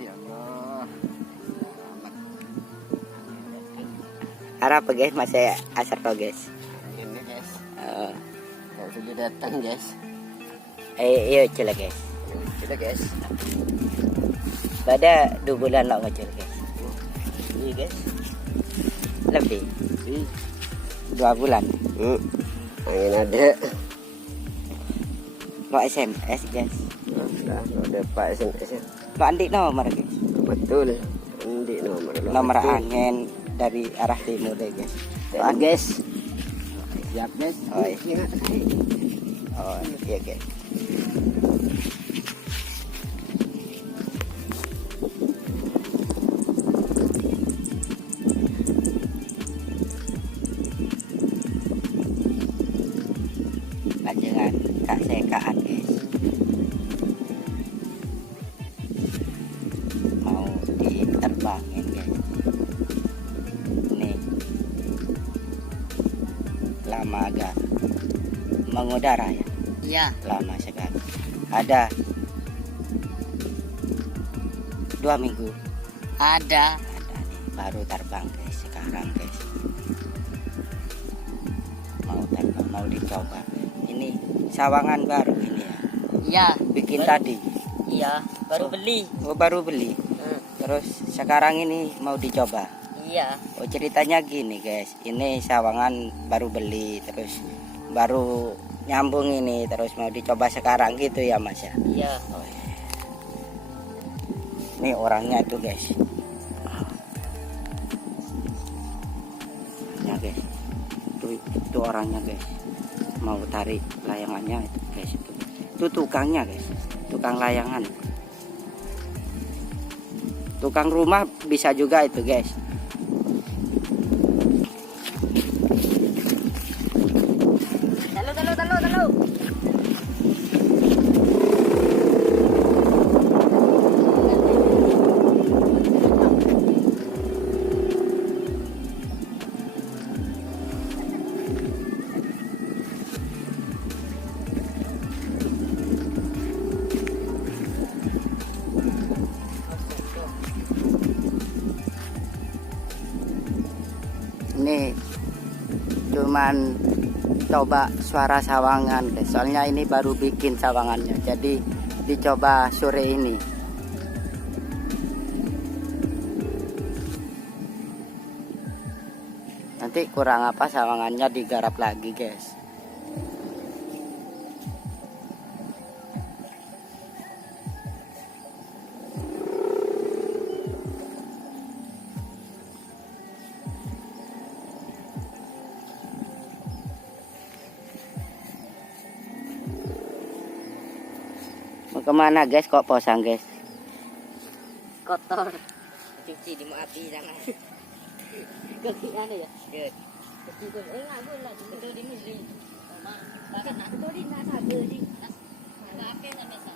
ya Allah. Harap guys masih asar kau guys. Ini guys. Oh. Kau sudah datang guys. Iya cila guys. Kita guys. Pada 2 bulan lah ngecil guys. Ini guys. Lebih Ini 2 bulan. Angin ada. Mau SMS guys. Nah, ada Pak SMS ya. Mau andik nomor guys. Betul. Ini nomor. Nomor angin dari arah timur deh guys. Tuh, guys. Siap guys. Oh, iya. Ingat. Oh iya guys. Panjangan kak sekaan guys. Mau diterbangin guys. Nih. Lama agak mengudara ya. Iya, Lama sekali. Ada 2 minggu. ada. Ada nih baru terbang guys sekarang guys. Mau terbang, mau dicoba. Ini sawangan baru ini ya. Iya, Bikin baru- tadi. Iya, baru beli. Oh baru beli. Terus sekarang ini mau dicoba. Iya, Oh ceritanya gini guys. Ini sawangan baru beli terus baru nyambung ini terus mau dicoba sekarang gitu ya Mas ya. iya. Oh, iya. Ini orangnya tuh guys. Ya guys. Itu orangnya guys. Mau tarik layangannya itu guys itu. Itu tukangnya guys. Tukang layangan. Tukang rumah bisa juga itu guys. Talu. Ini cuman coba suara sawangan guys. Soalnya ini baru bikin sawangannya. Jadi dicoba sore ini. Nanti kurang apa sawangannya digarap lagi guys. Mau kemana guys? Kok posang guys? Kotor. Cuci di api jangan. Kegiatan ya? Good. Betul. Enggak boleh betul di muslim. Betul di nasa di. Enggak akan biasa.